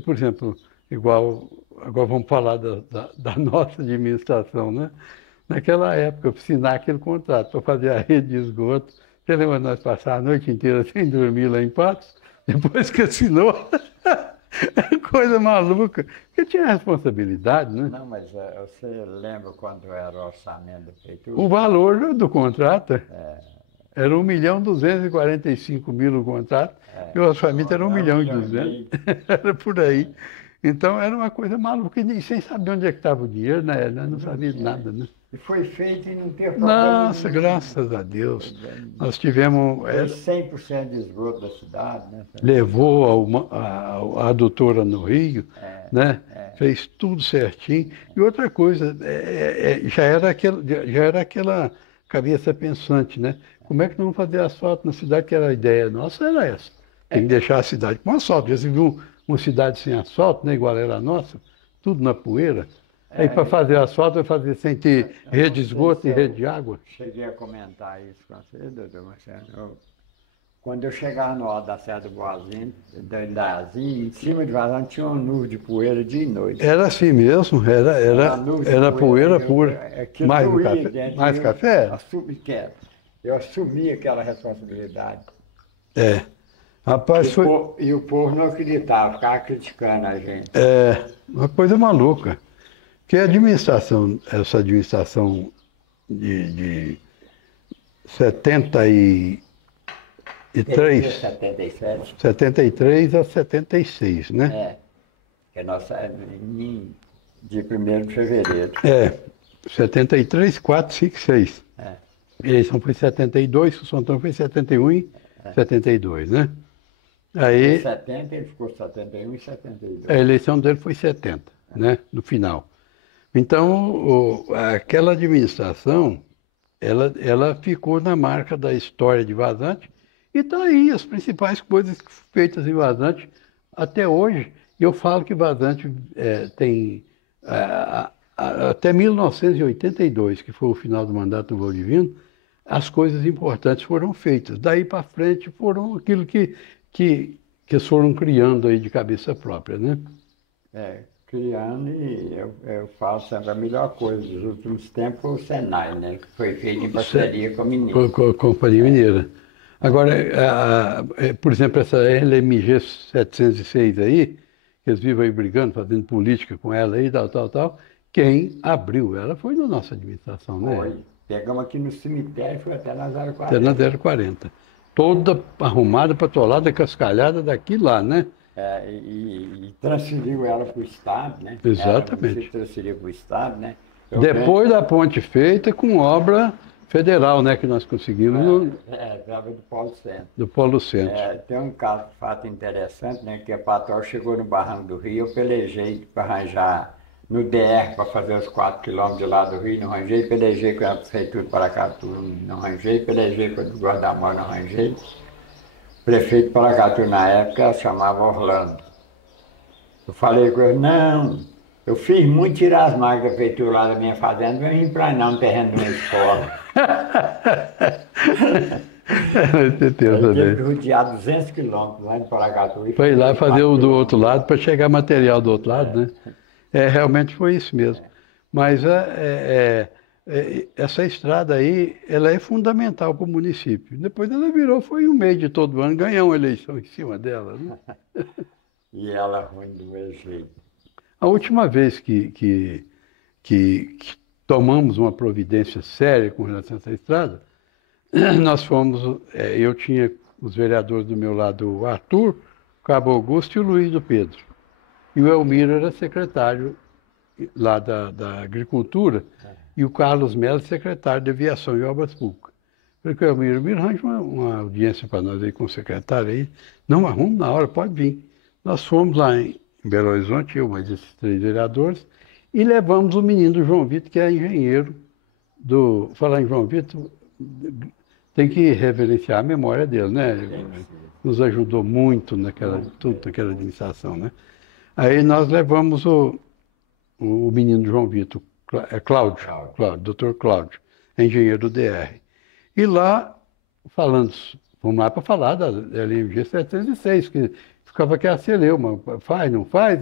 Por exemplo, igual, agora vamos falar da nossa administração, né? Naquela época, eu assinar aquele contrato para fazer a rede de esgoto. Você lembra nós passar a noite inteira sem dormir lá em Patos? Depois que assinou, coisa maluca. Porque tinha responsabilidade, né? Não, mas você lembra quando era o orçamento da O prefeitura? valor do contrato É, era 1.245.000 o contrato, e o orçamento era 1 não, era milhão e 1,5 milhão. 200. Era por aí. Então era uma coisa maluca, e nem sem saber onde é que estava o dinheiro, né? Nós não Não sabia de tinha. nada, né? E foi feito e não teve problema Nossa, nenhum. graças a Deus. Nós tivemos, Foi 100% de esgoto da cidade, né? levou a adutora no Rio, É, né? é. Fez tudo certinho. E outra coisa, já era aquela cabeça pensante, né? Como é que não vamos fazer asfalto na cidade, que era a ideia nossa, era essa. Tem que deixar a cidade com asfalto. Já se viu uma cidade sem asfalto, né? Igual era a nossa, tudo na poeira. Aí para fazer asfalto, vai fazer sem ter Eu rede não de sei esgoto se e rede eu de água. cheguei a comentar isso com você, doutor Marcelo. Quando eu chegava no alto da Serra do Boazinho, da Indazinho, em cima de vazão tinha uma nuvem de poeira dia e noite. Era assim mesmo, Uma nuvem de era poeira eu, pura. aquilo Mais, doía dentro, mais café? eu assumi aquela responsabilidade. É. Rapaz, foi E o povo não acreditava, ficava criticando a gente. uma coisa maluca. Que a administração, essa administração de 73, 77. 73 a 76, né? Que é dia 1º de fevereiro. 73, 4, 5, 6. É, A eleição foi em 72, o Santana foi em 71 e 72, né? Em Aí 70 ele ficou 71 e 72. a eleição dele foi em 70, né? No final. Então, aquela administração, ela ficou na marca da história de Vazante e está aí as principais coisas feitas em Vazante até hoje. Eu falo que Vazante tem até 1982, que foi o final do mandato do Voo Divino, as coisas importantes foram feitas. Daí para frente foram aquilo que eles foram criando aí de cabeça própria, né? Criando, e eu falo sempre a melhor coisa dos últimos tempos foi o Senai, né? Que foi feito em parceria com a Mineira. Com a Companhia Mineira. Agora, por exemplo, essa LMG 706 aí, que eles vivem aí brigando, fazendo política com ela aí, tal, quem abriu ela foi na nossa administração, né? Foi. Pegamos aqui no cemitério, foi até na Até na 040. 040. Toda arrumada, patolada, cascalhada daqui lá, né? E transferiu ela para o Estado, né? Exatamente. Transferiu para o Estado, né? Depois da ponte feita com obra federal, né? Que nós conseguimos Verba do Polo Centro. do Polo Centro. Tem um fato interessante, né? Que a Pator chegou no Barranco do Rio, eu pelejei para arranjar no DR para fazer os 4 quilômetros de lá do Rio, não arranjei, pelejei com a Prefeitura de Paracatu, não arranjei, pelejei com o Guarda-Mar, não arranjei. O prefeito de Paracatu na época chamava Orlando. Eu falei com ele, não, eu fiz muito tirar as máquinas da prefeitura lá da minha fazenda para eu emplanar no terreno de uma escola. Eu tive que rodear 200 quilômetros lá em Paracatu. Foi lá fazer o do outro lado para chegar material do outro lado, né? Realmente foi isso mesmo. Mas essa estrada aí, ela é fundamental para o município. Depois ela foi um meio de todo ano ganhar uma eleição em cima dela, né? E ela ruim do meu jeito. A última vez que tomamos uma providência séria com relação a essa estrada, nós fomos, eu tinha os vereadores do meu lado, o Arthur, o Cabo Augusto e o Luiz do Pedro. E o Elmiro era secretário lá da Agricultura, e o Carlos Melo, secretário de Aviação e Obras Públicas. Falei com o Elmiro, arranja uma audiência para nós aí com o secretário aí. Não, arrumo na hora, pode vir. Nós fomos lá em Belo Horizonte, eu mais esses 3 vereadores, e levamos o menino do João Vitor, que é engenheiro Falar em João Vitor, tem que reverenciar a memória dele, né? Nos ajudou muito naquela administração, né? Aí nós levamos o menino João Vitor, Cláudio, doutor Cláudio, engenheiro do DR. E lá, fomos lá para falar da LMG 706, que ficava aquela celeuma, faz, não faz,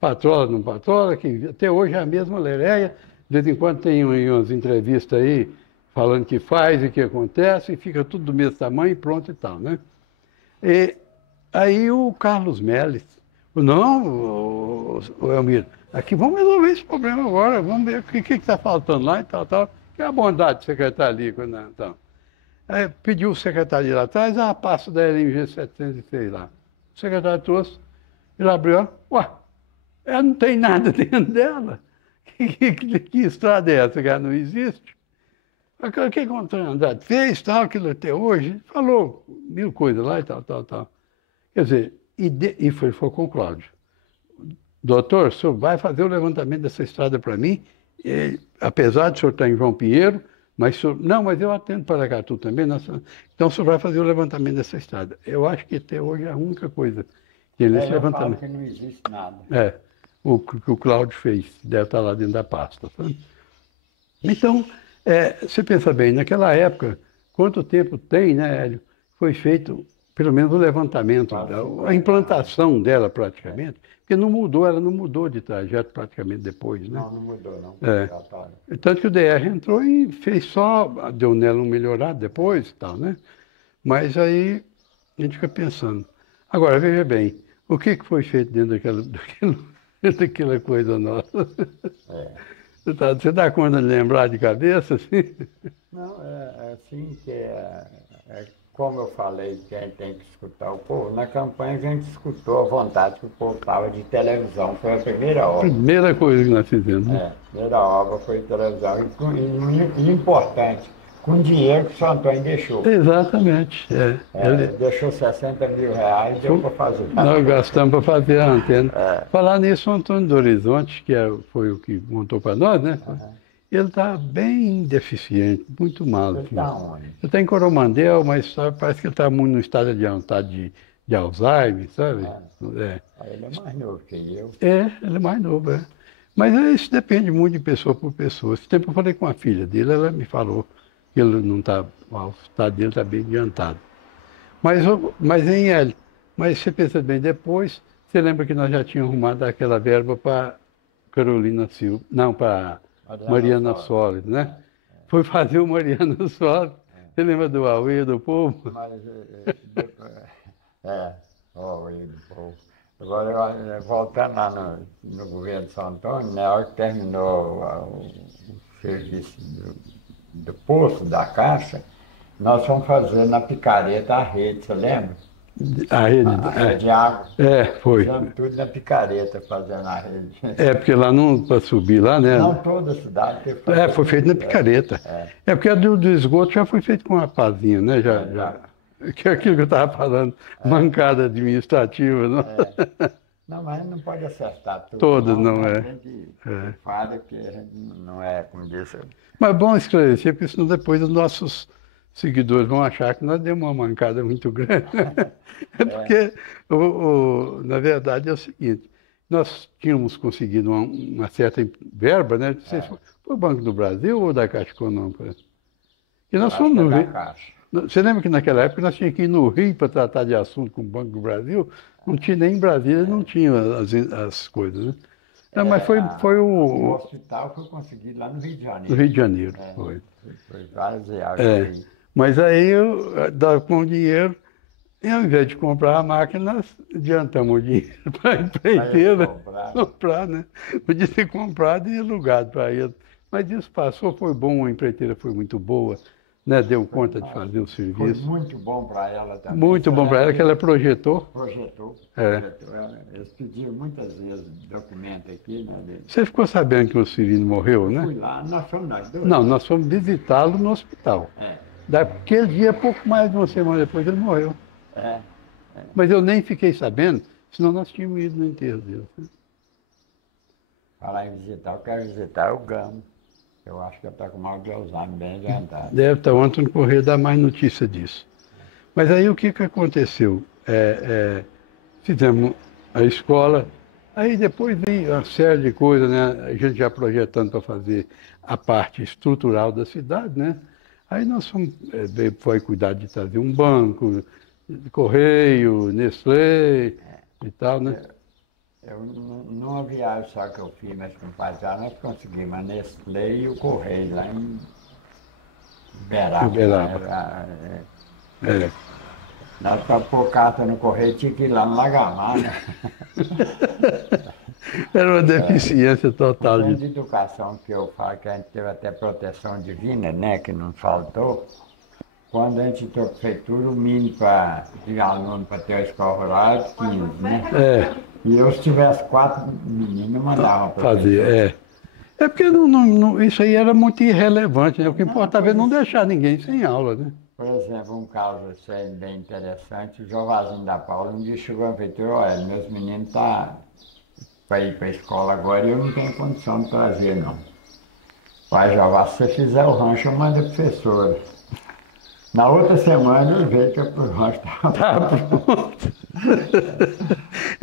patrola, não patrola, que até hoje é a mesma lereia. De vez em quando tem umas entrevistas aí falando que faz e que acontece, e fica tudo do mesmo tamanho e pronto e tal, né? E aí o Carlos Melles, não, o Elmiro, aqui vamos resolver esse problema agora, vamos ver o que está faltando lá e tal, tal. Que é a bondade do secretário ali, então. Aí pediu o secretário de ir lá atrás, a pasta da LMG 706 lá. O secretário trouxe, ele abriu, ué, ela não tem nada dentro dela. Que estrada é essa que ela não existe? O que o Antônio Andrade fez, tal, aquilo até hoje, falou mil coisas lá e tal, tal, tal. Quer dizer, e foi com o Cláudio. Doutor, o senhor vai fazer o levantamento dessa estrada para mim, apesar de o senhor estar em João Pinheiro, mas senhor, não, mas eu atendo Paracatu também, então o senhor vai fazer o levantamento dessa estrada. Eu acho que até hoje é a única coisa que ele nesse levantamento. Falo que não existe nada. O que o Cláudio fez, deve estar lá dentro da pasta. Sabe? Então, você pensa bem, naquela época, quanto tempo tem, né, Hélio? Foi feito pelo menos o levantamento, a implantação dela praticamente, porque não mudou, ela não mudou de trajeto praticamente depois, né? Não mudou, não. Tanto que o DR entrou e fez só, deu nela um melhorado depois e tal, né? Mas aí a gente fica pensando. Agora, veja bem, o que foi feito dentro daquela coisa nossa? Você dá conta de lembrar de cabeça, assim? Não, assim que como eu falei, que a gente tem que escutar o povo. Na campanha a gente escutou a vontade que o povo estava de televisão. Foi a primeira obra. Primeira coisa que nós fizemos. Né? A primeira obra foi televisão. E importante, com dinheiro que o São Antônio deixou. Exatamente. Ele deixou 60 mil reais e deu para fazer. Nós gastamos para fazer a antena. Falar nisso, o Antônio do Horizonte, que foi o que montou para nós, né? Ele está bem deficiente, muito mal. Ele está onde? Ele está em Coromandel, mas parece que ele está muito no estado adiantado de Alzheimer, sabe? Ele é mais novo que eu. Ele é mais novo, Mas isso depende muito de pessoa por pessoa. Esse tempo eu falei com a filha dele, ela me falou que ele não está, o estado dele está bem adiantado. Mas você pensa bem, depois, você lembra que nós já tínhamos arrumado aquela verba para Carolina Silva, não, para Mariana Solis, né? Foi fazer o Mariana Solis. Você lembra do Aue do Povo? O Aue do Povo. Agora, voltando lá no governo de São Antônio, na hora que terminou o serviço do poço, da Caixa, nós fomos fazer na picareta a rede, você lembra? A rede de água. Foi. Fizemos tudo na picareta, fazendo a rede. Porque lá não, para subir lá, né? Não, toda a cidade teve que fazer. Foi feito na picareta. Porque a do esgoto já foi feito com uma pazinha, né? Que é aquilo que eu estava falando, mancada administrativa. Não? Não, mas não pode acertar tudo. Todas não Tem que falha que não é como disse. Mas é bom esclarecer, porque senão depois os nossos seguidores vão achar que nós demos uma mancada muito grande. Porque, na verdade, é o seguinte, nós tínhamos conseguido uma certa verba, né? Não sei se foi o Banco do Brasil ou da Caixa Econômica? E nós fomos no Rio. Você lembra que naquela época nós tínhamos que ir no Rio para tratar de assunto com o Banco do Brasil? Não tinha nem em Brasília, não tinha as coisas, né? Não, mas foi o hospital foi conseguido lá no Rio de Janeiro. No Rio de Janeiro, foi. Foi várias viagens. Mas aí, com o dinheiro, e ao invés de comprar a máquina, nós adiantamos o dinheiro para a empreiteira comprar, né? Podia ter comprado e alugado para ele. Mas isso passou, foi bom, a empreiteira foi muito boa, né? Deu conta de fazer o serviço. Foi muito bom para ela também. Muito bom para ela, que ela projetou. Projetou. Eles pediram muitas vezes documento aqui. Né? Você ficou sabendo que o Cirino morreu, né? Fui lá, nós fomos nós dois. Não, nós fomos visitá-lo no hospital. Daquele dia, pouco mais de uma semana depois, ele morreu. Mas eu nem fiquei sabendo, senão nós tínhamos ido no enterro dele. Falar em visitar, eu quero visitar o Gama. Eu acho que ele está com mal de Alzheimer bem adiantado. Deve estar, o Antônio Corrêa dá mais notícia disso. Mas aí o que aconteceu? Fizemos a escola, aí depois veio uma série de coisas, né? A gente já projetando para fazer a parte estrutural da cidade, né? Aí nós foi cuidar de trazer um banco, correio, Nestlé, e tal, né? Eu, numa viagem só que eu fiz, mas com o Pajá, nós conseguimos a Nestlé e o Correio lá em Uberaba. Uberaba. É. Nós para pôr carta no Correio tinha que ir lá no Lagamar, né? Era uma deficiência total O centro disso. de educação que eu falo, que a gente teve até proteção divina, né? Que não faltou. Quando a gente entrou na prefeitura, o mínimo de aluno para ter a escola rural era 15, né? É, E eu, se tivesse 4 meninos, eu mandava para fazer, é. É porque isso aí era muito irrelevante, né? O que importava é não deixar ninguém sem aula, né? Por exemplo, um caso assim, bem interessante, o Jovazinho da Paula um dia chegou na prefeitura, olha, meus meninos estão para ir para a escola agora e eu não tenho condição de trazer, não. Pai Jová, se você fizer o rancho, eu mando a professora. Na outra semana eu vejo que o rancho estava Tá pronto.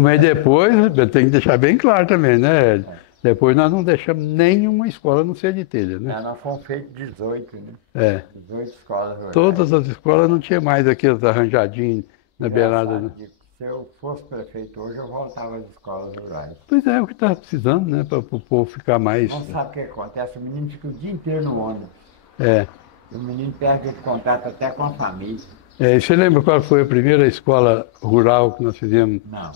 Mas depois, tem que deixar bem claro também, né? Depois nós não deixamos nenhuma escola no ser de telha, né? Nós fomos feitos 18, né? É. 18 escolas rurais. Todas as escolas não tinha mais aqueles arranjadinhos na beirada, né? Se eu fosse prefeito hoje, eu voltava às escolas rurais. Pois é, o que estava precisando, né? Para o povo ficar mais. Não sabe o que acontece? O menino fica o dia inteiro no ônibus. É. O menino perde esse contato até com a família. É, você lembra qual foi a primeira escola rural que nós fizemos? Não.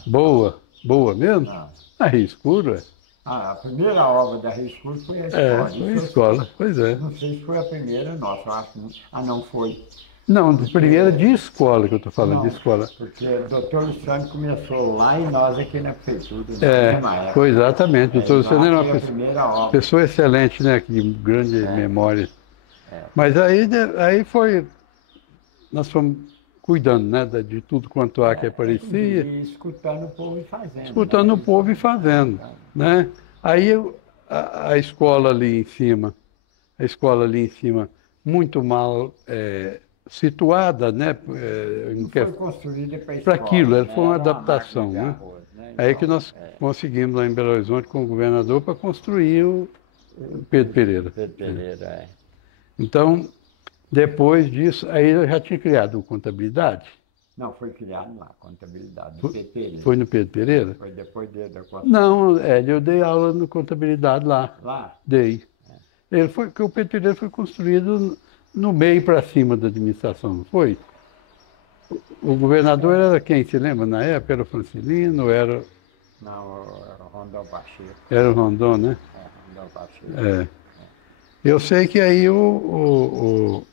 Boa mesmo? Não. A Rio Escuro, é. A primeira obra da Rio Escuro foi a escola. É, foi a escola, pois é. Não sei se foi a primeira nossa, eu acho que não. Ah, não foi. Não, primeira de escola que eu estou falando, Não, de escola. porque o doutor Luciano começou lá e nós aqui na prefeitura, na É, mesma época. foi exatamente. O doutor Luciano era lá uma foi a primeira obra. pessoa excelente, né? De grande memória. Mas aí foi. Nós fomos cuidando, né? De tudo quanto há que aparecia. E escutando o povo e fazendo. Escutando né? o povo e fazendo, né? Aí a escola ali em cima, muito mal situada, né? Não foi construída para Para aquilo, né? foi uma Era adaptação, máquina de né? arroz, né? Aí que Então, nós conseguimos lá em Belo Horizonte com o governador para construir o Pedro Pereira. Pedro Pereira, Então, depois disso, aí eu já tinha criado contabilidade. Não, foi criado lá, contabilidade, do PT. Foi no Pedro Pereira? Foi depois da contabilidade. Não, eu dei aula no contabilidade lá. Lá? Dei. Porque o Pedro Pereira foi construído no meio para cima da administração, não foi? O governador era quem, se lembra? Na época era o Francilino, era Não, o Rondon Pacheco. o Rondon, né? Rondon Pacheco. Eu sei que aí o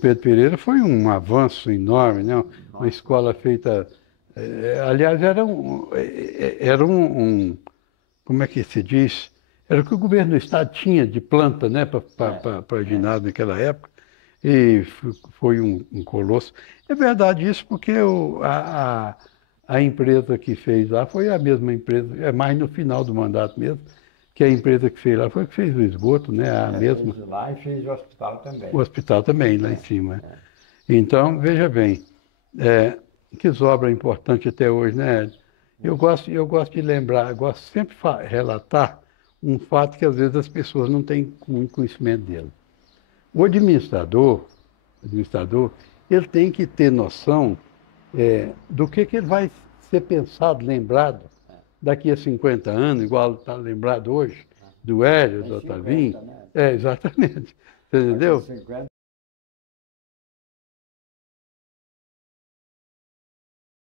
Pedro Pereira foi um avanço enorme, né? Uma escola feita. Aliás, era como é que se diz? Era o que o governo do Estado tinha de planta, né, para ginásio naquela época, e foi um colosso. É verdade isso, porque a empresa que fez lá foi a mesma empresa, é mais no final do mandato mesmo, que a empresa que fez lá foi a que fez o esgoto, né? A mesma. Fez lá e fez o hospital também. O hospital também, lá em cima. Então, veja bem, que obra importante até hoje, né? Eu gosto de lembrar, gosto sempre de relatar um fato que às vezes as pessoas não têm muito conhecimento dele. O administrador, ele tem que ter noção do que ele vai ser pensado, lembrado daqui a 50 anos, igual está lembrado hoje, do Hélio, do Otavinho. Né? Exatamente. Você entendeu? 50